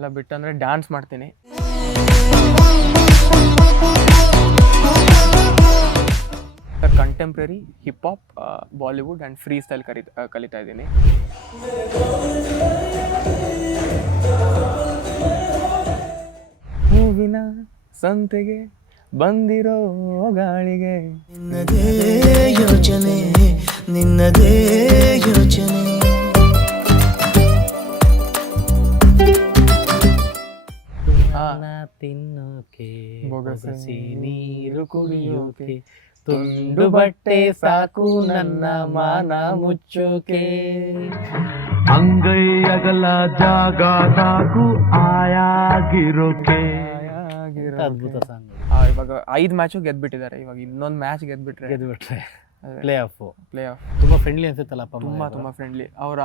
ಎಲ್ಲ ಬಿಟ್ಟು ಅಂದರೆ ಡ್ಯಾನ್ಸ್ ಮಾಡ್ತೀನಿ. Contemporary, hip hop, Bollywood and freestyle ಕಲಿತಾ ಇದ್ದೀನಿ. ಹೂವಿನ ಸಂತೆಗೆ ಬಂದಿರೋ ಗಾಳಿಗೆ ನಿನ್ನದೇ ಯೋಚನೆ, ನಿನ್ನದೇ ಯೋಚನೆ. ತಿನ್ನೋಕೆ ಬೊಗಸೆ ನೀರು ಕುಡಿಯೋಕೆ ತುಂಡು ಬಟ್ಟೆ ಸಾಕು ನನ್ನ ಮಾನ ಮುಚ್ಚೋಕೆ. ಅಂಗೈ ಅಗಲ ಜಾಗ ಸಾಕು ಆಯಾಗಿರೋಕೆ. ಅದ್ಭುತ ಸಾಂಗ್. ಇವಾಗ 5 ಮ್ಯಾಚು ಗೆದ್ಬಿಟ್ಟಿದ್ದಾರೆ. ಇವಾಗ ಇನ್ನೊಂದು ಮ್ಯಾಚ್ ಗೆದ್ಬಿಟ್ರೆ ಪ್ಲೇ ಆಫ್ ತುಂಬಾ ಫ್ರೆಂಡ್ಲಿ ಅನ್ಸುತ್ತಲ್ಲ ಅಪ್ಪ ಅಮ್ಮ. ತುಂಬಾ ಫ್ರೆಂಡ್ಲಿ. ಅವ್ರ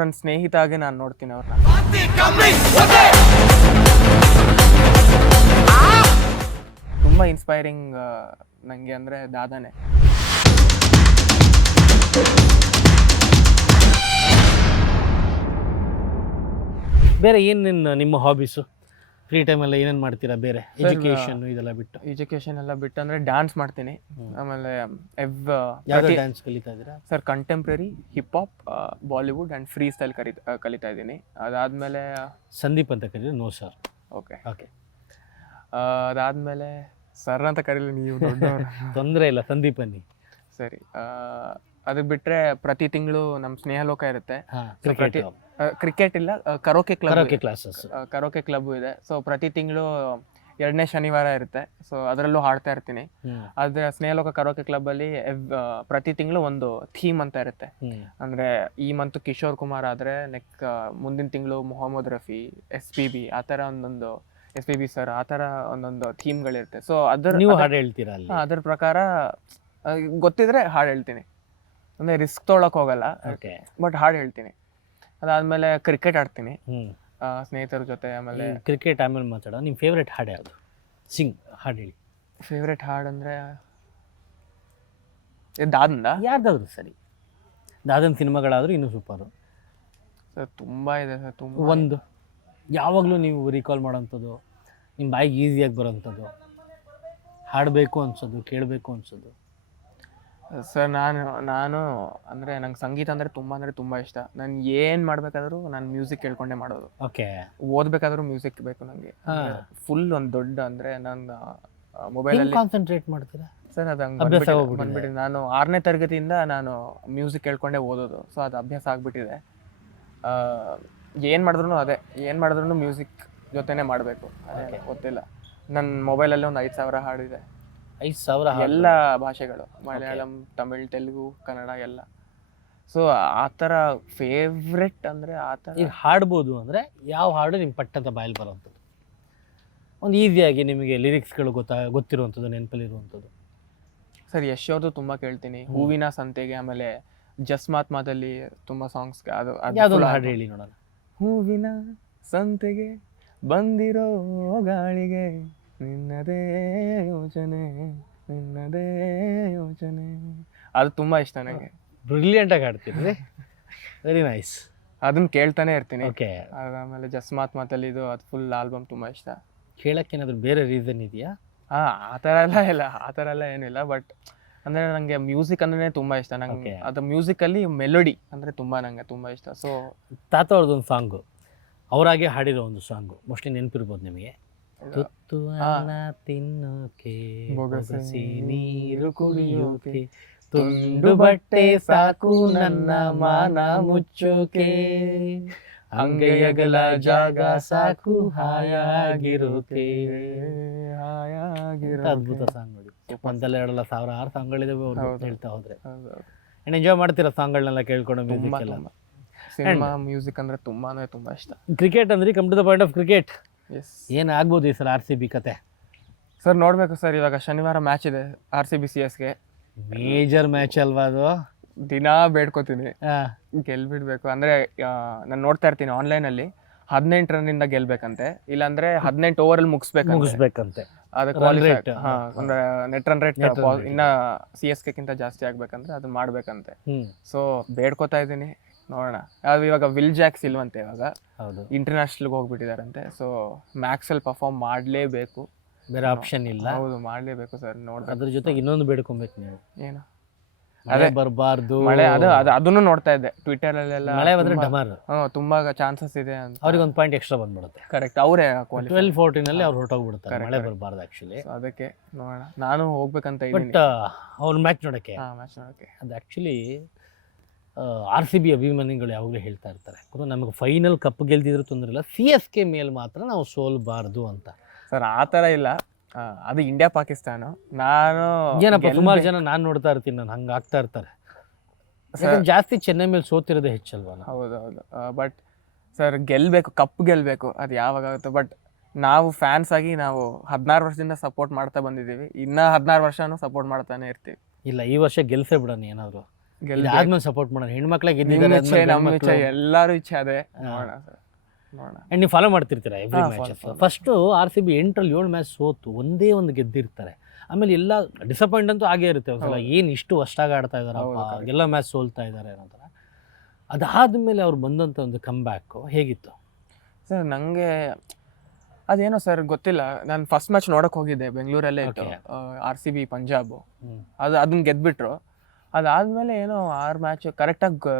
ನನ್ನ ಸ್ನೇಹಿತ ಆಗಿ ನಾನು ನೋಡ್ತೀನಿ ಅವ್ರನ್ನ. ತುಂಬ ಇನ್ಸ್ಪೈರಿಂಗ್ ನನಗೆ ಅಂದರೆ ದಾದಾನೇ. ಬೇರೆ ಏನೇನು ನಿಮ್ಮ ಹಾಬೀಸು? ಫ್ರೀ ಟೈಮಲ್ಲಿ ಏನೇನು ಮಾಡ್ತೀರಾ ಬೇರೆ? ಎಜುಕೇಷನ್ ಇದೆಲ್ಲ ಬಿಟ್ಟು? ಎಜುಕೇಷನ್ ಎಲ್ಲ ಬಿಟ್ಟು ಅಂದರೆ ಡ್ಯಾನ್ಸ್ ಮಾಡ್ತೀನಿ. ಆಮೇಲೆ ಯಾವ ಡ್ಯಾನ್ಸ್ ಕಲಿತಾ ಇದ್ದೀರಾ sir? Contemporary, hip hop, Bollywood and freestyle ಕಲಿತಾ ಇದ್ದೀನಿ. ಅದಾದಮೇಲೆ ಸಂದೀಪ್ ಅಂತ ಕರೀರಿ? No sir. ಓಕೆ. ಓಕೆ. ಅದಾದಮೇಲೆ ಸರ್ ಅಂತ ಕರೀಲಿ ನೀವು ದೊಡ್ಡವರು. ತೊಂದರೆ ಇಲ್ಲ, ಸಂದೀಪ್ ಅನ್ನಿ. ಸರಿ. ಅದಕ್ಕೆ ಬಿಟ್ಟರೆ ಪ್ರತಿ ತಿಂಗಳು ನಮ್ಮ ಸ್ನೇಹಲೋಕ ಇರುತ್ತೆ. ಕ್ರಿಕೆಟ್ ಇಲ್ಲ, ಕರೋಕೆ ಕ್ಲಾಸಸ್ ಕರೋಕೆ ಕ್ಲಬ್ಬು ಇದೆ. ಸೊ ಪ್ರತಿ ತಿಂಗಳು 2ನೇ ಶನಿವಾರ ಇರುತ್ತೆ. ಸೊ ಅದರಲ್ಲೂ ಹಾಡ್ತಾ ಇರ್ತೀನಿ. ಆದರೆ ಸ್ನೇಹಲೋಕ ಕರೋಕೆ ಕ್ಲಬ್ಬಲ್ಲಿ ಪ್ರತಿ ತಿಂಗಳು ಒಂದು ಥೀಮ್ ಅಂತ ಇರುತ್ತೆ. ಅಂದರೆ ಈ ಮಂತು ಕಿಶೋರ್ ಕುಮಾರ್ ಆದರೆ ಮುಂದಿನ ತಿಂಗಳು ಮೊಹಮ್ಮದ್ ರಫಿ, SPB, ಆ ಥರ ಒಂದೊಂದು SPB ಸರ್, ಆ ಥರ ಒಂದೊಂದು ಥೀಮ್ಗಳಿರುತ್ತೆ. ಸೊ ನೀವು ಹಾಡು ಹೇಳ್ತೀರಾ ಅಲ್ಲಿ? ಅದ್ರ ಪ್ರಕಾರ ಗೊತ್ತಿದ್ರೆ ಹಾಡು ಹೇಳ್ತೀನಿ. ಅಂದರೆ ರಿಸ್ಕ್ ತೊಗೊಳಕ್ ಹೋಗಲ್ಲ, ಬಟ್ ಹಾಡು ಹೇಳ್ತೀನಿ. ಅದಾದಮೇಲೆ ಕ್ರಿಕೆಟ್ ಆಡ್ತೀನಿ ಸ್ನೇಹಿತರ ಜೊತೆ. ಆಮೇಲೆ ಕ್ರಿಕೆಟ್ ಆಮೇಲೆ ಮಾತಾಡೋ. ನಿಮ್ಮ ಫೇವ್ರೆಟ್ ಹಾಡು ಯಾವುದು? ಹಾಡು ಹೇಳಿ. ಫೇವ್ರೆಟ್ ಹಾಡು ಅಂದರೆ ದಾದಂದ. ಯಾರ್ದಾದ್ರು ಸರಿ, ದಾದನ್ ಸಿನಿಮಾಗಳಾದರೂ ಇನ್ನೂ ಸೂಪರು. ಸರ್ ತುಂಬ ಇದೆ ಸರ್, ತುಂಬ. ಒಂದು ಯಾವಾಗಲೂ ನೀವು ರಿಕಾಲ್ ಮಾಡೋಂಥದ್ದು, ನಿಮ್ಮ ಬಾಯಿಗೆ ಈಸಿಯಾಗಿ ಬರೋಂಥದ್ದು, ಹಾಡಬೇಕು ಅನ್ಸೋದು, ಕೇಳಬೇಕು ಅನ್ಸೋದು? ಸರ್ ನಾನು ಅಂದರೆ ನಂಗೆ ಸಂಗೀತ ಅಂದರೆ ತುಂಬ ಇಷ್ಟ. ನಾನು ಏನು ಮಾಡಬೇಕಾದ್ರೂ ನಾನು ಮ್ಯೂಸಿಕ್ ಕೇಳ್ಕೊಂಡೇ ಮಾಡೋದು. ಓಕೆ. ಓದಬೇಕಾದ್ರೂ ಮ್ಯೂಸಿಕ್ ಬೇಕು ನನಗೆ. ಫುಲ್ ಒಂದು ದೊಡ್ಡ ಅಂದರೆ ನಾನು ಮೊಬೈಲಲ್ಲಿ ಕಾನ್ಸಂಟ್ರೇಟ್ ಮಾಡ್ತೀರಾ ಸರ್? ಅದು ಅಭ್ಯಾಸ ಬಂದ್ಬಿಟ್ಟಿದೆ. ನಾನು 6ನೇ ತರಗತಿಯಿಂದ ನಾನು ಮ್ಯೂಸಿಕ್ ಕೇಳ್ಕೊಂಡೇ ಓದೋದು. ಸೊ ಅದು ಅಭ್ಯಾಸ ಆಗಿಬಿಟ್ಟಿದೆ. ಏನು ಮಾಡಿದ್ರೂ ಮ್ಯೂಸಿಕ್ ಜೊತೆನೇ ಮಾಡಬೇಕು. ಗೊತ್ತಿಲ್ಲ, ನನ್ನ ಮೊಬೈಲಲ್ಲಿ ಒಂದು 5,000 ಹಾಡಿದೆ. 5,000 ಎಲ್ಲ ಭಾಷೆಗಳು, ಮಲಯಾಳಂ, ತಮಿಳ್, ತೆಲುಗು, ಕನ್ನಡ ಎಲ್ಲ. ಸೊ ಆ ಥರ ಫೇವ್ರೆಟ್ ಅಂದರೆ ಆ ಥರ. ಈಗ ಹಾಡ್ಬೋದು ಅಂದರೆ ಯಾವ ಹಾಡು ನಿಮ್ಮ ಪಟ್ಟದ ಬಾಯಲ್ಲಿ ಬರೋವಂಥದ್ದು, ಒಂದು ಈಸಿಯಾಗಿ ನಿಮಗೆ ಲಿರಿಕ್ಸ್ಗಳು ಗೊತ್ತಿರುವಂಥದ್ದು, ನೆನಪಲ್ಲಿರುವಂಥದ್ದು? ಸರ್ ಯಶ್ ಅವ್ರದ್ದು ತುಂಬ ಕೇಳ್ತೀನಿ. ಹೂವಿನ ಸಂತೆಗೆ, ಆಮೇಲೆ ಜಸ್ಮಾತ್ಮದಲ್ಲಿ ತುಂಬ ಸಾಂಗ್ಸ್. ಅದು ಯಾವುದೊಂದು ಹಾಡು ಹೇಳಿ ನೋಡೋಣ. ಹೂವಿನ ಸಂತೆಗೆ ಬಂದಿರೋ ಗಾಳಿಗೆ ನಿನ್ನದೇ ಯೋಚನೆ, ನಿನ್ನದೇ ಯೋಚನೆ. ಅದು ತುಂಬ ಇಷ್ಟ ನನಗೆ. ಬ್ರಿಲಿಯಂಟಾಗಿ ಹಾಡ್ತೀರಿ. Very nice. ಅದನ್ನ ಕೇಳ್ತಾನೆ ಇರ್ತೀನಿ. ಓಕೆ. ಆಮೇಲೆ ಜಸ್ಮಾತ್ಮದಲ್ಲಿ ಇದು ಅದು ಫುಲ್ ಆಲ್ಬಮ್ ತುಂಬ ಇಷ್ಟ. ಕೇಳಕ್ಕೆ ಏನಾದರೂ ಬೇರೆ ರೀಸನ್ ಇದೆಯಾ? ಆ ಥರ ಎಲ್ಲ ಏನಿಲ್ಲ. ಬಟ್ ಅಂದರೆ ನನಗೆ ಮ್ಯೂಸಿಕ್ ಅಂದ್ರೆ ತುಂಬ ಇಷ್ಟ. ನಂಗೆ ಅದು ಮ್ಯೂಸಿಕಲ್ಲಿ ಮೆಲೋಡಿ ಅಂದರೆ ನಂಗೆ ತುಂಬ ಇಷ್ಟ. ಸೊ ತಾತ ಅವ್ರದ್ದೊಂದು ಸಾಂಗು, ಅವರಾಗೆ ಹಾಡಿರೋ ಒಂದು ಸಾಂಗು, ಮೋಸ್ಟ್ಲಿ ನೆನಪಿರ್ಬೋದು ನಿಮಗೆ. ತುತ್ತು ಅನ್ನ ತಿನ್ನೋಕೆ, ಬೊಗಸೆ ನೀರು ಕುಡಿಯೋಕೆ, ತುಂಡು ಬಟ್ಟೆ ಸಾಕು ನನ್ನ ಮಾನ ಮುಚ್ಚೋಕೆ, ಅಂಗೈಯಗಲ ಜಾಗ ಸಾಕು ಹಾಯಾಗಿರೋಕೆ. ಅದ್ಭುತ ಸಾಂಗ್ ನೋಡಿ. ಒಂದಲ್ಲ ಎರಡಲ್ಲ 1,000 ಸಾಂಗ್ಗಳಿದಾವೆ ಅವ್ರು ಹೇಳ್ತಾ ಹೋದ್ರೆ. ಅಂಡ್ ಎಂಜಾಯ್ ಮಾಡ್ತೀರಾ ಸಾಂಗ್ಗಳನ್ನೆಲ್ಲ ಕೇಳ್ಕೊಂಡು? ಮ್ಯೂಸಿಕ್ ಎಲ್ಲ, ಸಿನಿಮಾ ಮ್ಯೂಸಿಕ್ ಅಂದರೆ ತುಂಬ ಇಷ್ಟ. ಕ್ರಿಕೆಟ್ ಅಂದ್ರೆ come to the point of cricket. Yes. ಏನಾಗ್ಬೋದು ಈ ಸಲ RCB ಕತೆ? ಸರ್ ನೋಡಬೇಕು ಸರ್. ಇವಾಗ ಶನಿವಾರ ಮ್ಯಾಚ್ ಇದೆ, RCB CSK. ಮೇಜರ್ ಮ್ಯಾಚ್ ಅಲ್ವಾ ಅದು? ದಿನಾ ಬೇಡ್ಕೋತೀನಿ ಗೆಲ್ಬಿಡ್ಬೇಕು. ಅಂದರೆ ನಾನು ನೋಡ್ತಾ ಇರ್ತೀನಿ ಆನ್ಲೈನಲ್ಲಿ 18 ರನ್ನಿಂದ ಗೆಲ್ಬೇಕಂತೆ, ಇಲ್ಲಾಂದ್ರೆ 18 ಓವರಲ್ಲಿ ಮುಗಿಸ್ಬೇಕಂತೆ. ಅದಕ್ಕೆ ನೆಟ್ ರನ್ ರೇಟ್ ಇನ್ನ CSK ಗಿಂತ ಜಾಸ್ತಿ ಆಗ್ಬೇಕಂದ್ರೆ ಅದನ್ನ ಮಾಡ್ಬೇಕಂತೆ. ಸೊ ಬೇಡ್ಕೋತಾ ಇದ್ದೀನಿ, ನೋಡೋಣ. ಅದು ಇವಾಗ ವಿಲ್ ಜಾಕ್ಸ್ ಇಲ್ವಂತೆ, ಇವಾಗ ಹೌದು, ಇಂಟರ್ನ್ಯಾಷನಲ್ಗೆ ಹೋಗ್ಬಿಟ್ಟಿದಾರಂತೆ. ಸೊ ಮ್ಯಾಕ್ಸ್ವೆಲ್ ಪರ್ಫಾರ್ಮ್ ಮಾಡಲೇಬೇಕು, ಬೇರೆ ಆಪ್ಷನ್ ಇಲ್ಲ. ಹೌದು ಮಾಡಲೇಬೇಕು ಸರ್. ನೋಡ್ಬೇಕು. ಅದ್ರ ಜೊತೆಗೆ ಇನ್ನೊಂದು ಬೇಡ್ಕೊಬೇಕು ನೀವು, ಏನು ಮಳೆ ಬರಬಾರ್ದು. ಮಳೆ, ಅದನ್ನು ನೋಡ್ತಾ ಇದ್ದೆ ಟ್ವಿಟರ್ ಅಲ್ಲೆಲ್ಲ. ಮಳೆ ಬಂದ್ರೆ ಡಮಾರ್, ತುಂಬಾ ಚಾನ್ಸಸ್ ಇದೆ ಅಂತ. ಅವ್ರಿಗೆ ಒಂದು ಪಾಯಿಂಟ್ ಎಕ್ಸ್ಟ್ರಾ ಬಂದ್ಬಿಡುತ್ತೆ. ಕರೆಕ್ಟ್, ಅವರೇ 12-14 ಅವ್ರು ಹೊರಟೋಗ್ಬಿಡ್ತಾರೆ, ಮಳೆ ಬರಬಾರ್ದು ಆ್ಯಕ್ಚುಲಿ. ಅದಕ್ಕೆ ನೋಡೋಣ, ನಾನು ಹೋಗ್ಬೇಕಂತ ಇದ್ದೀನಿ ಬಟ್ ಅವ್ರ ಮ್ಯಾಚ್ ನೋಡೋಕ್ಕೆ, ಮ್ಯಾಚ್ ನೋಡೋಕ್ಕೆ. ಅದು ಆ್ಯಕ್ಚುಲಿ RCB ಅಭಿಮಾನಿಗಳು ಯಾವಾಗಲೂ ಹೇಳ್ತಾ ಇರ್ತಾರೆ, ನಮಗೆ ಫೈನಲ್ ಕಪ್ ಗೆಲ್ದಿದ್ರು ತೊಂದರೆ ಇಲ್ಲ, CSK ಮೇಲೆ ಮಾತ್ರ ನಾವು ಸೋಲ್ಬಾರ್ದು ಅಂತ. ಸರ್ ಆ ಥರ ಇಲ್ಲ, ಅದು ಇಂಡಿಯಾ ಪಾಕಿಸ್ತಾನ. ನಾನು ಏನಪ್ಪ ಸುಮಾರು ಜನ ನಾನು ನೋಡ್ತಾ ಇರ್ತೀನಿ, ನಾನು ಹಂಗೆ ಆಗ್ತಾ ಇರ್ತಾರೆ. ಜಾಸ್ತಿ ಚೆನ್ನೈ ಮೇಲೆ ಸೋತಿರೋದೇ ಹೆಚ್ಚಲ್ವಾ? ಹೌದೌದು, ಬಟ್ ಸರ್ ಗೆಲ್ಲಬೇಕು, ಕಪ್ ಗೆಲ್ಲಬೇಕು, ಅದು ಯಾವಾಗ ಆಗುತ್ತೆ. ಬಟ್ ನಾವು ಫ್ಯಾನ್ಸ್ ಆಗಿ ನಾವು 16 ವರ್ಷದಿಂದ ಸಪೋರ್ಟ್ ಮಾಡ್ತಾ ಬಂದಿದ್ದೀವಿ, ಇನ್ನೂ 16 ವರ್ಷನೂ ಸಪೋರ್ಟ್ ಮಾಡ್ತಾನೆ ಇರ್ತೀವಿ. ಇಲ್ಲ, ಈ ವರ್ಷ ಗೆಲ್ಸೇ ಬಿಡೋಣ ಏನಾದ್ರು, ಆದ್ಮೇಲೆ ಸಪೋರ್ಟ್ ಮಾಡೋಣ. ಹೆಣ್ಮಕ್ಳಿಗೆ ನಮ್ಮ ಇಚ್ಛೆ, ಎಲ್ಲರೂ ಇಚ್ಛೆ ಅದೇ. ನೋಡೋಣ ಸರ್, ನೋಡೋಣ. ಆ್ಯಂಡ್ ನೀವು ಫಾಲೋ ಮಾಡ್ತಿರ್ತೀರಾ ಎವ್ರಿ ಮ್ಯಾಚಸ್. ಫಸ್ಟು RCB 8ರಲ್ಲಿ 7 ಮ್ಯಾಚ್ ಸೋತು ಒಂದೇ ಒಂದು ಗೆದ್ದಿರ್ತಾರೆ. ಆಮೇಲೆ ಎಲ್ಲ ಡಿಸಪಾಯಿಂಟ್ ಅಂತೂ ಆಗೇ ಇರುತ್ತೆ ಒಂದ್ಸಲ, ಏನು ಇಷ್ಟು ಅಷ್ಟಾಗಿ ಆಡ್ತಾ ಇದ್ದಾರಪ್ಪ, ಎಲ್ಲ ಮ್ಯಾಚ್ ಸೋಲ್ತಾ ಇದ್ದಾರೆ ಅನ್ನೋ ಥರ. ಅದಾದಮೇಲೆ ಅವ್ರು ಬಂದಂಥ ಒಂದು ಕಮ್ ಬ್ಯಾಕು ಹೇಗಿತ್ತು ಸರ್? ನನಗೆ ಅದೇನೋ ಸರ್ ಗೊತ್ತಿಲ್ಲ. ನಾನು ಫಸ್ಟ್ ಮ್ಯಾಚ್ ನೋಡೋಕೆ ಹೋಗಿದ್ದೆ, ಬೆಂಗಳೂರಲ್ಲೇ ಇತ್ತು, RCB ಪಂಜಾಬು. ಅದನ್ನ ಗೆದ್ಬಿಟ್ರು. ಅದಾದ್ಮೇಲೆ ಏನೋ 6 ಮ್ಯಾಚ್ ಕರೆಕ್ಟಾಗಿ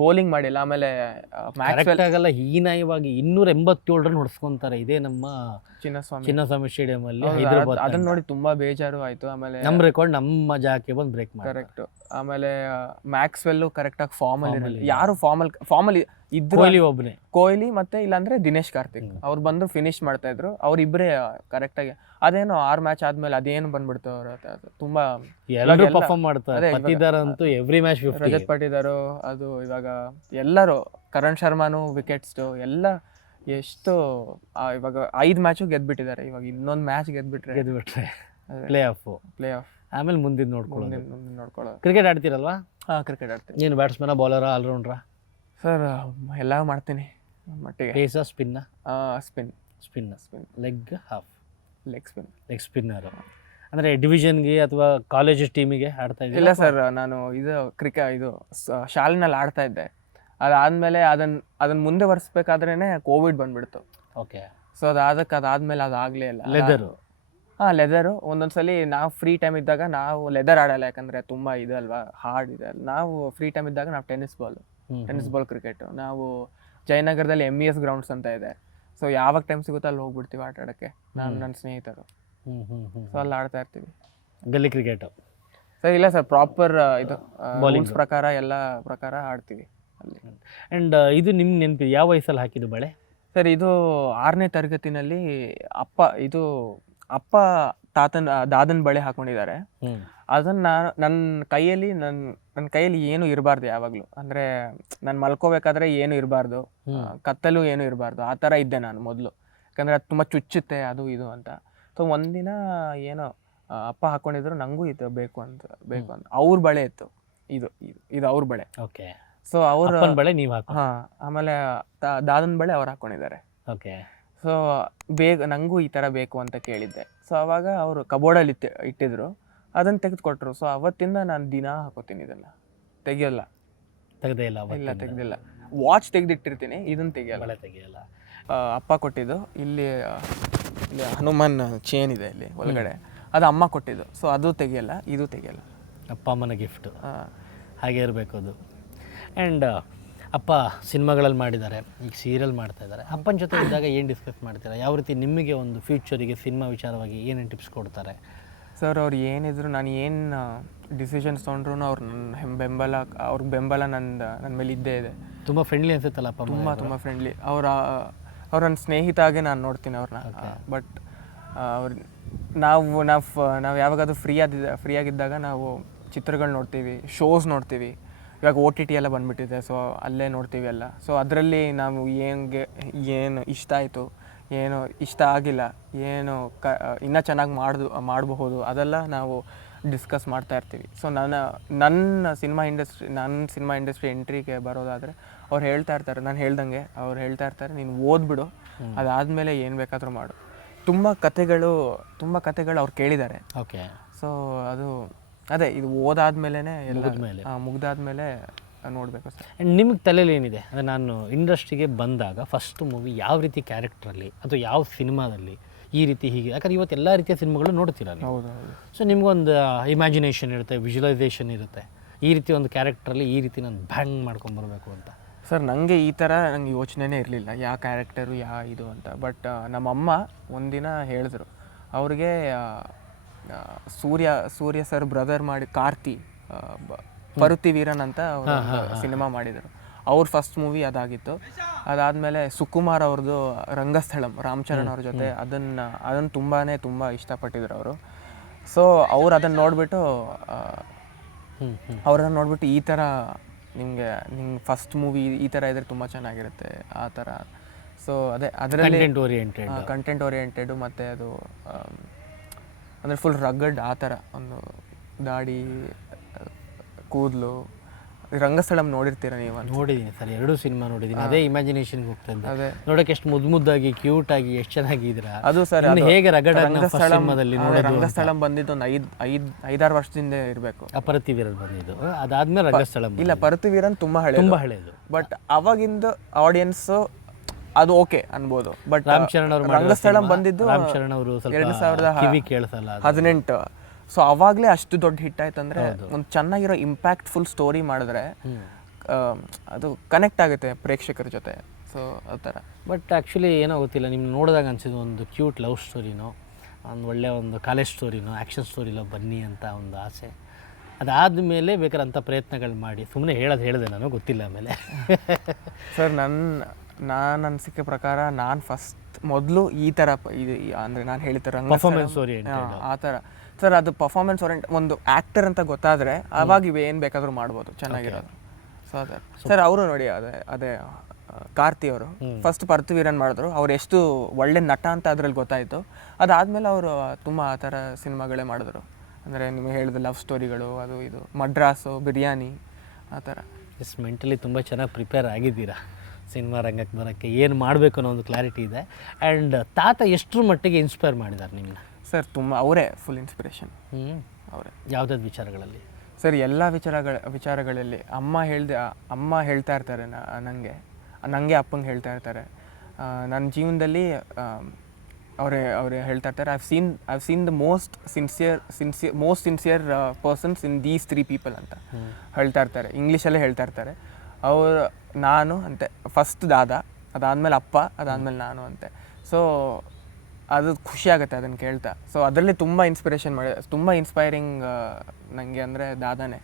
ಬೌಲಿಂಗ್ ಮಾಡಿಲ್ಲ. ಆಮೇಲೆ ಕರೆಕ್ಟ್ ಆಗಲ್ಲ, ಹೀನಾಯವಾಗಿ 287 ರನ್ ಹೊಡ್ಸ್ಕೊಂತಾರೆ. ಇದೇ ನಮ್ಮ ಚಿನ್ನಸ್ವಾಮಿ ಸ್ಟೇಡಿಯಂ ಅಲ್ಲಿ ಹೈದರಾಬಾದ್. ಅದನ್ನ ನೋಡಿ ತುಂಬಾ ಬೇಜಾರು ಆಯ್ತು. ಆಮೇಲೆ ನಮ್ಮ ರೆಕಾರ್ಡ್ ನಮ್ಮ ಜಾಗಕ್ಕೆ ಬಂದು ಬ್ರೇಕ್ ಮಾಡಿ. ಕರೆಕ್ಟ್. ಆಮೇಲೆ ಮ್ಯಾಕ್ಸ್ವೆಲ್ ಕರೆಕ್ಟಾಗಿ ಫಾರ್ಮಲ್ಲಿ ಇರಲಿಲ್ಲ. ಯಾರು ಫಾರ್ಮಲ್ಲಿ ಇದ್ರು, ಕೊಹ್ಲಿ ಮತ್ತೆ ಇಲ್ಲಾಂದ್ರೆ ದಿನೇಶ್ ಕಾರ್ತಿಕ್ ಅವ್ರು ಬಂದು ಫಿನಿಶ್ ಮಾಡ್ತಾ ಇದ್ರು. ಅವ್ರಿಬ್ರೇ ಕರೆಕ್ಟಾಗಿ. ಅದೇನೋ 6 ಮ್ಯಾಚ್ ಆದ್ಮೇಲೆ ಅದೇನು ಬಂದ್ಬಿಡ್ತು ಅವ್ರ ತುಂಬಾ ಎಲ್ಲರೂ ಪರ್ಫಾರ್ಮ್ ಮಾಡ್ತಾರೆ. ಅಂತೂ ಎವ್ರಿ ಮ್ಯಾಚ್ ರಜತ್ ಪಾಟಿದಾರು, ಅದು ಇವಾಗ ಎಲ್ಲರೂ, ಕರಣ್ ಶರ್ಮಾನು ವಿಕೆಟ್ಸ್ ಎಲ್ಲ ಎಷ್ಟು ಇವಾಗ 5 ಮ್ಯಾಚು ಗೆದ್ಬಿಟ್ಟಿದ್ದಾರೆ. ಇವಾಗ ಇನ್ನೊಂದು ಮ್ಯಾಚ್ ಗೆದ್ಬಿಟ್ರೆ ಪ್ಲೇ ಆಫ್ ಆಮೇಲೆ ಮುಂದಿನ ನೋಡ್ಕೊಳ್ಳೋದು. ಕ್ರಿಕೆಟ್ ಆಡ್ತೀರಲ್ವಾ? ಕ್ರಿಕೆಟ್ ಆಡ್ತೀನಿ. ನೀನು ಬ್ಯಾಟ್ಸ್ಮನ, ಬೌಲರಾ, ಆಲ್ರೌಂಡ್ರಾ? ಸರ್ ಎಲ್ಲ ಮಾಡ್ತೀನಿ ಮಟ್ಟಿಗೆ. ಪೇಸಾ, ಸ್ಪಿನ್ನ? ಸ್ಪಿನ್. ಲೆಗ್, ಹಾಫ್ ಲೆಗ್ ಸ್ಪಿನ್ನರು. ಅಂದರೆ ಡಿವಿಷನ್ಗೆ ಅಥವಾ ಕಾಲೇಜ್ ಟೀಮಿಗೆ ಆಡ್ತಾ ಇದ್ದೀನಿ? ಇಲ್ಲ ಸರ್, ನಾನು ಇದು ಶಾಲೆನಲ್ಲಿ ಆಡ್ತಾ ಇದ್ದೆ. ಅದಾದಮೇಲೆ ಅದನ್ನು ಮುಂದೆ ವರ್ಸ್ಬೇಕಾದ್ರೇ ಕೋವಿಡ್ ಬಂದುಬಿಡ್ತು. ಓಕೆ. ಸೊ ಅದಾದಮೇಲೆ ಅದಾಗಲೇ ಇಲ್ಲ. ಲೆದರು ಒಂದೊಂದ್ಸಲಿ ನಾವು ಫ್ರೀ ಟೈಮ್ ಇದ್ದಾಗ ನಾವು ಲೆದರ್ ಆಡಲ್ಲ, ಯಾಕಂದರೆ ತುಂಬ ಇದೆ ಅಲ್ವಾ, ಹಾರ್ಡ್ ಇದೆ. ನಾವು ಫ್ರೀ ಟೈಮ್ ಇದ್ದಾಗ ನಾವು ಟೆನ್ನಿಸ್ ಬಾಲ್ ಕ್ರಿಕೆಟು. ನಾವು ಜಯನಗರದಲ್ಲಿ MES ಗ್ರೌಂಡ್ಸ್ ಅಂತ ಇದೆ. ಸೊ ಯಾವಾಗ ಟೈಮ್ ಸಿಗುತ್ತೋ ಅಲ್ಲಿ ಹೋಗ್ಬಿಡ್ತೀವಿ ಆಟ ಆಡೋಕ್ಕೆ, ನಾನು ನನ್ನ ಸ್ನೇಹಿತರು. ಸೊ ಅಲ್ಲಿ ಆಡ್ತಾ ಇರ್ತೀವಿ. ಗಲ್ಲಿ ಕ್ರಿಕೆಟು ಸರ್? ಇಲ್ಲ ಸರ್, ಪ್ರಾಪರ್ ಇದು ಬಾಲಿಂಗ್ಸ್ ಪ್ರಕಾರ ಎಲ್ಲ ಪ್ರಕಾರ ಆಡ್ತೀವಿ ಅಲ್ಲಿ. ಆ್ಯಂಡ್ ಇದು ನಿಮ್ಮ ನೆನಪು ಯಾವ ವಯಸ್ಸಲ್ಲಿ ಹಾಕಿದ್ದು ಬಳೆ ಸರ್? ಇದು 6ನೇ ತರಗತಿನಲ್ಲಿ ಅಪ್ಪ ದಾದನ್ ಬಳೆ ಹಾಕೊಂಡಿದ್ದಾರೆ. ಅದನ್ನ ನನ್ನ ಕೈಯಲ್ಲಿ ಏನು ಇರಬಾರ್ದು ಯಾವಾಗಲೂ. ಅಂದರೆ ನಾನು ಮಲ್ಕೋಬೇಕಾದ್ರೆ ಏನು ಇರಬಾರ್ದು, ಕತ್ತಲು ಏನು ಇರಬಾರ್ದು, ಆ ಥರ ಇದ್ದೆ ನಾನು ಮೊದಲು. ಯಾಕಂದರೆ ಅದು ತುಂಬ ಚುಚ್ಚುತ್ತೆ ಅದು ಇದು ಅಂತ. ಸೊ ಒಂದಿನ ಏನೋ ಅಪ್ಪ ಹಾಕ್ಕೊಂಡಿದ್ರು, ನನಗೂ ಇದು ಬೇಕು ಅಂತ. ಅವ್ರ ಬಳೆ ಇತ್ತು, ಇದು ಅವ್ರ ಬಳೆ. ಓಕೆ. ಸೊ ಅವ್ರ ಬಳೆ ನೀವು ಆಮೇಲೆ ದಾದನ್ ಬಳೆ ಅವ್ರು ಹಾಕ್ಕೊಂಡಿದ್ದಾರೆ. ಓಕೆ. ಸೊ ನನಗೂ ಈ ಥರ ಬೇಕು ಅಂತ ಕೇಳಿದ್ದೆ. ಸೊ ಅವಾಗ ಅವರು ಕಬೋರ್ಡಲ್ಲಿ ಇಟ್ಟಿದ್ರು, ಅದನ್ನು ತೆಗೆದುಕೊಟ್ರು. ಸೊ ಅವತ್ತಿಂದ ನಾನು ದಿನ ಹಾಕೋತೀನಿ, ಇದನ್ನು ತೆಗಿಯಲ್ಲ. ತೆಗೆದಿಲ್ಲ. ವಾಚ್ ತೆಗೆದಿಟ್ಟಿರ್ತೀನಿ, ಇದನ್ನು ತೆಗಿಯಲ್ಲ. ಅಪ್ಪ ಕೊಟ್ಟಿದ್ದು ಇಲ್ಲಿ ಹನುಮಾನ್ ಚೇನ್ ಇದೆ ಇಲ್ಲಿ ಒಳಗಡೆ, ಅದು ಅಮ್ಮ ಕೊಟ್ಟಿದ್ದು. ಸೊ ಅದು ತೆಗಿಯಲ್ಲ, ಇದು ತೆಗಿಯಲ್ಲ. ಅಪ್ಪ ಅಮ್ಮನ ಗಿಫ್ಟ್ ಹಾಗೆ ಇರಬೇಕು ಅದು. ಆ್ಯಂಡ್ ಅಪ್ಪ ಸಿನಿಮಾಗಳಲ್ಲಿ ಮಾಡಿದ್ದಾರೆ, ಈಗ ಸೀರಿಯಲ್ ಮಾಡ್ತಾ ಇದ್ದಾರೆ. ಅಪ್ಪನ ಜೊತೆ ಇದ್ದಾಗ ಏನು ಡಿಸ್ಕಸ್ ಮಾಡ್ತೀರಾ? ಯಾವ ರೀತಿ ನಿಮಗೆ ಒಂದು ಫ್ಯೂಚರಿಗೆ ಸಿನಿಮಾ ವಿಚಾರವಾಗಿ ಏನೇನು ಟಿಪ್ಸ್ ಕೊಡ್ತಾರೆ? ಸರ್ ಅವ್ರು ಏನಿದ್ರು, ನಾನು ಏನು ಡಿಸಿಷನ್ಸ್ ತೊಗೊಂಡ್ರು ಅವ್ರ ಬೆಂಬಲ ನನ್ನ ಮೇಲೆ ಇದ್ದೇ ಇದೆ. ತುಂಬ ಫ್ರೆಂಡ್ಲಿ ಅನ್ಸುತ್ತಲ್ಲ ಅಪ್ಪ? ತುಂಬ ಫ್ರೆಂಡ್ಲಿ. ಅವ್ರ ನನ್ನ ಸ್ನೇಹಿತ ಹಾಗೆ ನಾನು ನೋಡ್ತೀನಿ ಅವ್ರನ್ನ. ಬಟ್ ನಾವು ಯಾವಾಗಾದ್ರೂ ಫ್ರೀ ಆಗಿದ್ದಾಗ ನಾವು ಚಿತ್ರಗಳು ನೋಡ್ತೀವಿ, ಶೋಸ್ ನೋಡ್ತೀವಿ. ಇವಾಗ OTT ಎಲ್ಲ ಬಂದುಬಿಟ್ಟಿದೆ, ಸೊ ಅಲ್ಲೇ ನೋಡ್ತೀವಿ ಎಲ್ಲ. ಸೊ ಅದರಲ್ಲಿ ನಾವು ಏನು ಇಷ್ಟ ಆಯಿತು, ಏನು ಇಷ್ಟ ಆಗಿಲ್ಲ, ಏನು ಇನ್ನೂ ಚೆನ್ನಾಗಿ ಮಾಡಬಹುದು, ಅದೆಲ್ಲ ನಾವು ಡಿಸ್ಕಸ್ ಮಾಡ್ತಾ ಇರ್ತೀವಿ. ಸೊ ನನ್ನ ಸಿನಿಮಾ ಇಂಡಸ್ಟ್ರಿ ಎಂಟ್ರಿಗೆ ಬರೋದಾದರೆ ಅವ್ರು ಹೇಳ್ತಾ ಇರ್ತಾರೆ, ನಾನು ಹೇಳ್ದಂಗೆ ಅವ್ರು ಹೇಳ್ತಾ ಇರ್ತಾರೆ, ನೀನು ಓದ್ಬಿಡು, ಅದಾದಮೇಲೆ ಏನು ಬೇಕಾದರೂ ಮಾಡು. ತುಂಬ ಕತೆಗಳು ಅವ್ರು ಕೇಳಿದ್ದಾರೆ. ಓಕೆ. ಸೊ ಇದು ಓದಾದ್ಮೇಲೆ ಮುಗ್ದಾದ್ಮೇಲೆ ನೋಡಬೇಕು ಸರ್. ಆ್ಯಂಡ್ ನಿಮಗೆ ತಲೆಯಲ್ಲಿ ಏನಿದೆ ಅಂದರೆ ನಾನು ಇಂಡಸ್ಟ್ರಿಗೆ ಬಂದಾಗ ಫಸ್ಟ್ ಮೂವಿ ಯಾವ ರೀತಿ ಕ್ಯಾರೆಕ್ಟ್ರಲ್ಲಿ ಅಥವಾ ಯಾವ ಸಿನಿಮಾದಲ್ಲಿ ಈ ರೀತಿ ಹೀಗೆ, ಯಾಕಂದ್ರೆ ಇವತ್ತು ಎಲ್ಲ ರೀತಿಯ ಸಿನಿಮಾಗಳು ನೋಡ್ತೀರ ನೀವು. ಹೌದು ಹೌದು. ಸೊ ನಿಮ್ಗೊಂದು ಇಮ್ಯಾಜಿನೇಷನ್ ಇರುತ್ತೆ, ವಿಜುವಲೈಸೇಷನ್ ಇರುತ್ತೆ, ಈ ರೀತಿ ಒಂದು ಕ್ಯಾರೆಕ್ಟ್ರಲ್ಲಿ ಈ ರೀತಿ ನಾನು ಬ್ಯಾಂಗ್ ಮಾಡ್ಕೊಂಬರ್ಬೇಕು ಅಂತ. ಸರ್ ನನಗೆ ಈ ಥರ ನಂಗೆ ಯೋಚನೆನೇ ಇರಲಿಲ್ಲ ಯಾವ ಕ್ಯಾರೆಕ್ಟರು ಇದು ಅಂತ. ಬಟ್ ನಮ್ಮಮ್ಮ ಒಂದಿನ ಹೇಳಿದ್ರು, ಅವ್ರಿಗೆ ಸೂರ್ಯ ಸರ್ ಬ್ರದರ್ ಮಾಡಿ ಕಾರ್ತಿ ಪರುತಿ ವೀರನ್ ಅಂತ ಅವರು ಸಿನಿಮಾ ಮಾಡಿದರು. ಅವ್ರ ಫಸ್ಟ್ ಮೂವಿ ಅದಾಗಿತ್ತು. ಅದಾದಮೇಲೆ ಸುಕುಮಾರ್ ಅವ್ರದ್ದು ರಂಗಸ್ಥಳಂ ರಾಮಚರಣ್ ಅವ್ರ ಜೊತೆ ಅದನ್ನು ತುಂಬ ಇಷ್ಟಪಟ್ಟಿದ್ರು ಅವರು. ಸೊ ಅವ್ರು ಅದನ್ನು ನೋಡಿಬಿಟ್ಟು ಈ ಥರ ನಿಮಗೆ ಫಸ್ಟ್ ಮೂವಿ ಈ ಥರ ಇದ್ರೆ ತುಂಬ ಚೆನ್ನಾಗಿರುತ್ತೆ ಆ ಥರ. ಸೊ ಅದೇ ಅದರಲ್ಲಿ ಕಂಟೆಂಟ್ ಓರಿಯೆಂಟೆಡು ಮತ್ತು ಅದು ಅಂದರೆ ಫುಲ್ ರಗ್ಗಡ್ ಆ ಥರ ಒಂದು ದಾಡಿ ಕೂದಲು. ರಂಗಸ್ಥಳಂ ನೋಡಿರ್ತೀರ ನೀವು? ನೋಡಿದ್ದೀನಿ ಸರ್, 2 ಸಿನಿಮಾ ನೋಡಿದ್ದೀನಿ. ಅದೇ ಇಮ್ಯಾಜಿನೇಷನ್ಗೆ ಹೋಗ್ತಾ ಇದ್ದೆ. ಅದೇ ನೋಡೋಕೆ ಎಷ್ಟು ಮುದ್ದಾಗಿ ಕ್ಯೂಟಾಗಿ ಎಷ್ಟು ಚೆನ್ನಾಗಿದ್ದೀರಾ. ಅದು ಸರ್ ಹೇಗೆ ರಂಗಸ್ಥಳಂ ಬಂದಿದ್ದು ಒಂದು 5-6 ವರ್ಷದಿಂದ ಇರಬೇಕು. ಪರತಿ ವೀರನ್ ಬಂದಿದ್ದು, ಅದಾದ್ಮೇಲೆ ರಂಗಸ್ಥಳಂ. ಇಲ್ಲ, ಪರತಿ ವೀರನ್ ತುಂಬ ಹಳೆಯದು. ಬಟ್ ಅವಾಗಿಂದ ಆಡಿಯನ್ಸ್ ಅದು ಓಕೆ ಅನ್ಬೋದು. ಬಟ್ ರಂಗಸ್ಥಳಂ ಬಂದಿದ್ದು 2018. ಸೊ ಅವಾಗಲೇ ಅಷ್ಟು ದೊಡ್ಡ ಹಿಟ್ ಆಯ್ತು ಅಂದರೆ ಒಂದು ಚೆನ್ನಾಗಿರೋ ಇಂಪ್ಯಾಕ್ಟ್ಫುಲ್ ಸ್ಟೋರಿ ಮಾಡಿದ್ರೆ ಅದು ಕನೆಕ್ಟ್ ಆಗುತ್ತೆ ಪ್ರೇಕ್ಷಕರ ಜೊತೆ. ಸೊ ಆ ಥರ. ಬಟ್ ಆ್ಯಕ್ಚುಲಿ ಏನೋ ಗೊತ್ತಿಲ್ಲ, ನಿಮ್ಗೆ ನೋಡಿದಾಗ ಅನಿಸಿದ್ದು ಒಂದು ಕ್ಯೂಟ್ ಲವ್ ಸ್ಟೋರಿನೋ, ಒಂದು ಒಳ್ಳೆಯ ಒಂದು ಕಾಲೇಜ್ ಸ್ಟೋರಿನೋ, ಆ್ಯಕ್ಷನ್ ಸ್ಟೋರಿಲೋ ಬನ್ನಿ ಅಂತ ಒಂದು ಆಸೆ. ಅದಾದಮೇಲೆ ಬೇಕಾದ್ರೆ ಅಂಥ ಪ್ರಯತ್ನಗಳು ಮಾಡಿ ಸುಮ್ಮನೆ ಹೇಳಿದೆ ನಾನು, ಗೊತ್ತಿಲ್ಲ ಆಮೇಲೆ. ಸರ್ ನಾನು ಅನಿಸಿಕೆ ಪ್ರಕಾರ ನಾನು ಮೊದಲು ಈ ಥರ ಅಂದರೆ ನಾನು ಹೇಳ್ತಾರೆ ಪರ್ಫಾರ್ಮೆನ್ಸ್ ಓರಿಯೆಂಟೆಡ್ ಆ ಥರ. ಸರ್ ಅದು ಪರ್ಫಾರ್ಮೆನ್ಸ್ ಓರಿಯೆಂಟ್ ಒಂದು ಆ್ಯಕ್ಟರ್ ಅಂತ ಗೊತ್ತಾದರೆ ಆವಾಗ ಏನು ಬೇಕಾದರೂ ಮಾಡ್ಬೋದು, ಚೆನ್ನಾಗಿರೋದು. ಸೊ ಅದೇ ಸರ್ ಅವರು ನೋಡಿ ಅದೇ ಕಾರ್ತಿ ಅವರು ಫಸ್ಟ್ ಪರತಿ ವೀರನ್ ಮಾಡಿದ್ರು. ಅವ್ರು ಎಷ್ಟು ಒಳ್ಳೆ ನಟ ಅಂತ ಅದರಲ್ಲಿ ಗೊತ್ತಾಯಿತು. ಅದಾದಮೇಲೆ ಅವರು ತುಂಬ ಆ ಥರ ಸಿನಿಮಾಗಳೇ ಮಾಡಿದ್ರು. ಅಂದರೆ ನಿಮಗೆ ಹೇಳಿದ ಲವ್ ಸ್ಟೋರಿಗಳು, ಅದು ಇದು ಮಡ್ರಾಸು, ಬಿರಿಯಾನಿ ಆ ಥರ. ಮೆಂಟಲಿ ತುಂಬ ಚೆನ್ನಾಗಿ ಪ್ರಿಪೇರ್ ಆಗಿದ್ದೀರಾ ಸಿನಿಮಾ ರಂಗಕ್ಕೆ ಬರೋಕ್ಕೆ, ಏನು ಮಾಡಬೇಕು ಅನ್ನೋ ಒಂದು ಕ್ಲಾರಿಟಿ ಇದೆ. ಆ್ಯಂಡ್ ತಾತ ಎಷ್ಟರ ಮಟ್ಟಿಗೆ ಇನ್ಸ್ಪೈರ್ ಮಾಡಿದ್ದಾರೆ ನಿಮ್ಮನ್ನ? ಸರ್ ತುಂಬ ಅವರೇ ಫುಲ್ ಇನ್ಸ್ಪಿರೇಷನ್. ಅವರೇ ಯಾವುದಾದ್ರು ವಿಚಾರಗಳಲ್ಲಿ? ಸರ್ ಎಲ್ಲ ವಿಚಾರಗಳಲ್ಲಿ ಅಮ್ಮ ಹೇಳ್ತಾ ಇರ್ತಾರೆ ನನಗೆ ಅಪ್ಪಂಗೆ ಹೇಳ್ತಾ ಇರ್ತಾರೆ. ನನ್ನ ಜೀವನದಲ್ಲಿ ಅವರೇ ಹೇಳ್ತಾ ಇರ್ತಾರೆ, I've seen the most sincere persons in these 3 people ಅಂತ ಹೇಳ್ತಾ ಇರ್ತಾರೆ. ಇಂಗ್ಲೀಷಲ್ಲೇ ಹೇಳ್ತಾ ಇರ್ತಾರೆ. ನಾನು ಅಂತೆ ಫಸ್ಟ್ ದಾದಾ, ಅದಾದಮೇಲೆ ಅಪ್ಪ, ಅದಾದಮೇಲೆ ನಾನು ಅಂತೆ. ಸೊ ಅದು ಖುಷಿ ಆಗುತ್ತೆ ಅದನ್ನು ಕೇಳ್ತಾ. ಸೊ ಅದರಲ್ಲಿ ತುಂಬ ಇನ್ಸ್ಪಿರೇಷನ್ ತುಂಬ ಇನ್ಸ್ಪೈರಿಂಗ್ ನನಗೆ ಅಂದರೆ ದಾದಾನೇ.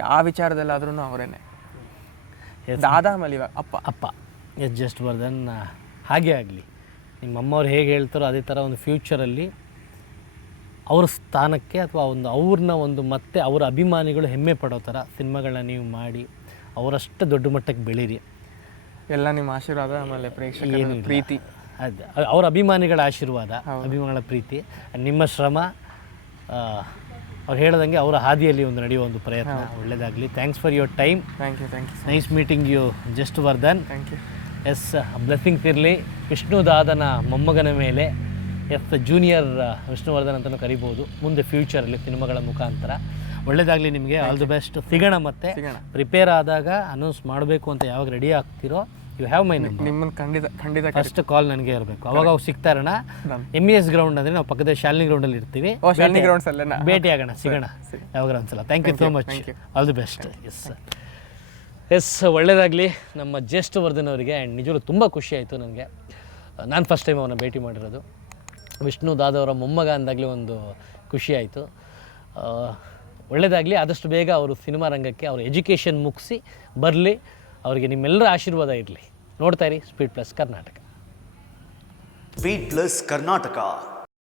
ಯಾವ ವಿಚಾರದಲ್ಲಾದ್ರೂ ಅವರೇನೆ ದಾದಾ. ಆಮೇಲೆ ಇವಾಗ ಅಪ್ಪ ಜಸ್ಟ್ ವರ್ಧನ್. ಹಾಗೇ ಆಗಲಿ, ನಿಮ್ಮ ಅಮ್ಮವ್ರು ಹೇಗೆ ಹೇಳ್ತಾರೋ ಅದೇ ಥರ ಒಂದು ಫ್ಯೂಚರಲ್ಲಿ ಅವ್ರ ಸ್ಥಾನಕ್ಕೆ ಅಥವಾ ಅವ್ರನ್ನ ಮತ್ತೆ ಅವರ ಅಭಿಮಾನಿಗಳು ಹೆಮ್ಮೆ ಪಡೋ ಥರ ಸಿನಿಮಾಗಳನ್ನ ನೀವು ಮಾಡಿ ಅವರಷ್ಟು ದೊಡ್ಡ ಮಟ್ಟಕ್ಕೆ ಬೆಳೀರಿ. ಎಲ್ಲ ನಿಮ್ಮ ಆಶೀರ್ವಾದ, ಆಮೇಲೆ ಪ್ರೇಕ್ಷಕರ ಪ್ರೀತಿ, ಅದು ಅವ್ರ ಅಭಿಮಾನಿಗಳ ಆಶೀರ್ವಾದ, ಅಭಿಮಾನಿಗಳ ಪ್ರೀತಿ, ನಿಮ್ಮ ಶ್ರಮ, ಅವ್ರು ಹೇಳ್ದಂಗೆ ಅವರ ಹಾದಿಯಲ್ಲಿ ಒಂದು ನಡೆಯುವ ಒಂದು ಪ್ರಯತ್ನ ಒಳ್ಳೆಯದಾಗಲಿ. Thanks for your time. Thank you. Nice meeting you ಜಸ್ಟ್ ವರ್ಧನ್. Thank you. ಎಸ್, ಬ್ಲೆಸ್ಸಿಂಗ್ಸ್ ಇರಲಿ ವಿಷ್ಣುದಾದನ ಮೊಮ್ಮಗನ ಮೇಲೆ. ಎಸ್, ಜೂನಿಯರ್ ವಿಷ್ಣುವರ್ಧನ್ ಅಂತಲೂ ಕರಿಬೋದು ಮುಂದೆ ಫ್ಯೂಚರಲ್ಲಿ ಸಿನಿಮಾಗಳ ಮುಖಾಂತರ. ಒಳ್ಳೆಯದಾಗಲಿ ನಿಮಗೆ, ಆಲ್ ದಿ ಬೆಸ್ಟ್. ಸಿಗೋಣ ಮತ್ತೆ. ಪ್ರಿಪೇರ್ ಆದಾಗ ಅನೌನ್ಸ್ ಮಾಡಬೇಕು ಅಂತ ಯಾವಾಗ ರೆಡಿ ಆಗ್ತಿರೋ, ಯು ಹ್ಯಾವ್ ಮೈ ನಂಬರ್. ನಿಮ್ಮನ್ನು ಖಂಡಿತ ಫಸ್ಟ್ ಕಾಲ್ ನನಗೆ ಇರಬೇಕು. ಅವಾಗ ಅವ್ರು ಸಿಗ್ತಾ ಇರೋಣ. MES ಗ್ರೌಂಡ್ ಅಂದರೆ ನಾವು ಪಕ್ಕದ ಶಾಲಿನಿ ಗ್ರೌಂಡಲ್ಲಿ ಇರ್ತೀವಿ. ಭೇಟಿ ಆಗೋಣ, ಸಿಗೋಣ ಯಾವಾಗ ಒಂದ್ಸಲ. Thank you so much, all the best. Yes, ಒಳ್ಳೆಯದಾಗಲಿ ನಮ್ಮ ಜಸ್ಟ್ ವರ್ಧನ್ ಅವರಿಗೆ. ಆ್ಯಂಡ್ ನಿಜವೂ ತುಂಬ ಖುಷಿ ಆಯಿತು ನನಗೆ. ನಾನು ಫಸ್ಟ್ ಟೈಮ್ ಅವನ್ನ ಭೇಟಿ ಮಾಡಿರೋದು. ವಿಷ್ಣು ದಾದವರ ಮೊಮ್ಮಗ ಅಂದಾಗಲೇ ಒಂದು ಖುಷಿ ಆಯಿತು. ಒಳ್ಳೆಯದಾಗಲಿ, ಆದಷ್ಟು ಬೇಗ ಅವರು ಸಿನಿಮಾ ರಂಗಕ್ಕೆ ಅವ್ರ ಎಜುಕೇಷನ್ ಮುಗಿಸಿ ಬರಲಿ. ಅವರಿಗೆ ನಿಮ್ಮೆಲ್ಲರ ಆಶೀರ್ವಾದ ಇರಲಿ. ನೋಡ್ತಾ ಇರಿ speed plus Karnataka. Speed plus Karnataka.